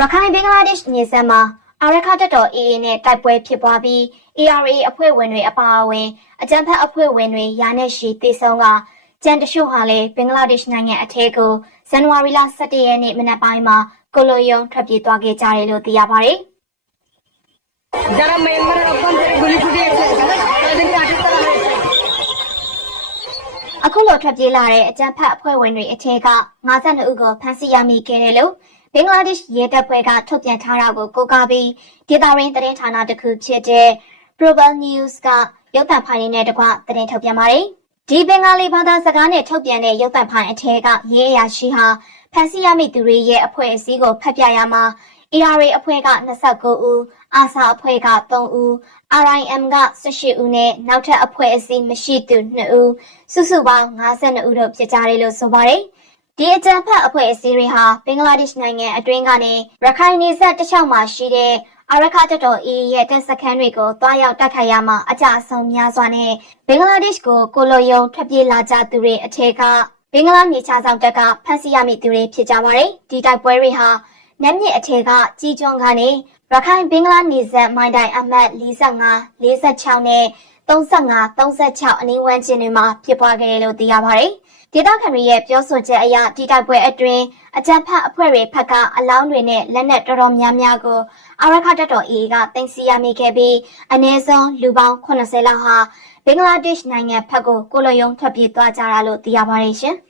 ရခိုင်ဘင်္ဂလားဒေ့ရှ်နယ်စပ်မှာအာရခတပ်တော် AA နဲ့တိုက်ပွဲဖြစ်ပွားပြီး ARA အဖွဲ့ဝင်တွေအပါအဝင်အကြမ်းဖက်အဖွဲ့ဝင်တွေရာနဲ့ရှည်သေဆုံးကကြံတချို့ဟာလည်းဘင်္ဂလားဒေ့ရှ်နိုင်ငံအထက်ကိုဇန်နဝါရီလ17ရက်နေ့မနက်ပိုင်းမှာကိုလိုယုံထွက်ပြေးသွားခဲ့ကြတယ်လို့သိရပါတယ်။ အခုလိုထွက်ပြေးလာတဲ့အကြမ်းဖက်အဖွဲ့ဝင်တွေအထက်က52ဦးကိုဖမ်းဆီးရမိခဲ့တယ်လို့ဘင်္ဂလားဒေ့ရှ်ရဲတပ်ဖွဲ့ကထုတ်ပြန်ထားတာကိုကိုးကားပြီးဒေသရင်းသတင်းဌာနတစ်ခုဖြစ်တဲ့ Global News ကရုပ်သံဖိုင်နဲ့တကွသတင်းထုတ်ပြန်ပါတယ်။ဒီဘင်္ဂလီဘာသာစကားနဲ့ထုတ်ပြန်တဲ့ရုပ်သံဖိုင်အထက်ကရဲအရာရှိဟာဖမ်းဆီးရမိသူတွေရဲ့အဖွဲ့အစည်းကိုဖတ်ပြရမှာ ARA အဖွဲ့က29ဦး၊အာဆာအဖွဲ့က3ဦး၊RIM က18ဦးနဲ့နောက်ထပ်အဖွဲ့အစည်းမရှိသူ2ဦးစုစုပေါင်း52ဦးတို့ဖြစ်ကြတယ်လို့ဆိုပါတယ်။ဒီအကြမ်းဖက်အဖွဲ့အစည်းတွေဟာဘင်္ဂလားဒေ့ရှ်နိုင်ငံအတွင်းကနေရခိုင်နယ်စပ်တစ်လျှောက်မှာရှိတဲ့အာရခတပ်တော် AA ရဲ့တပ်စခန်းတွေကိုတွားရောက်တိုက်ခိုက်ရမှာအကြအဆုံးများစွာနဲ့ဘင်္ဂလားဒေ့ရှ်ကိုကိုလိုယုံထွက်ပြေးလာကြသူတွေအထက်ကဘင်္ဂလားမြေခြားဆောင်တပ်ကဖမ်းဆီးရမိသူတွေဖြစ်ကြပါတယ်။ဒီတိုက်ပွဲတွေဟာနက်မြစ်အထက်ကကြီးကျွန်းကနေရခိုင်ဘင်္ဂလားနယ်စပ်မိုင်းတိုင်အမှတ်45 46နဲ့35 36အနီးဝန်းကျင်တွေမှာဖြစ်ပွားခဲ့တယ်လို့သိရပါတယ်။ဒေသခံတွေရဲ့ပြောဆိုချက်အရဒီတိုက်ပွဲအတွင်းအကြမ်းဖက်အဖွဲ့တွေဖက်ကအလောင်းတွေနဲ့လက်နက်တော်တော်များများကိုအာရခတပ်တော် AA ကတင်စီရမိခဲ့ပြီးအနည်းဆုံးလူပေါင်း80လောက်ဟာဘင်္ဂလားဒေ့ရှ်နိုင်ငံဖက်ကိုကိုလိုယုံထွက်ပြေးသွားကြတာလို့သိရပါတယ်ရှင်။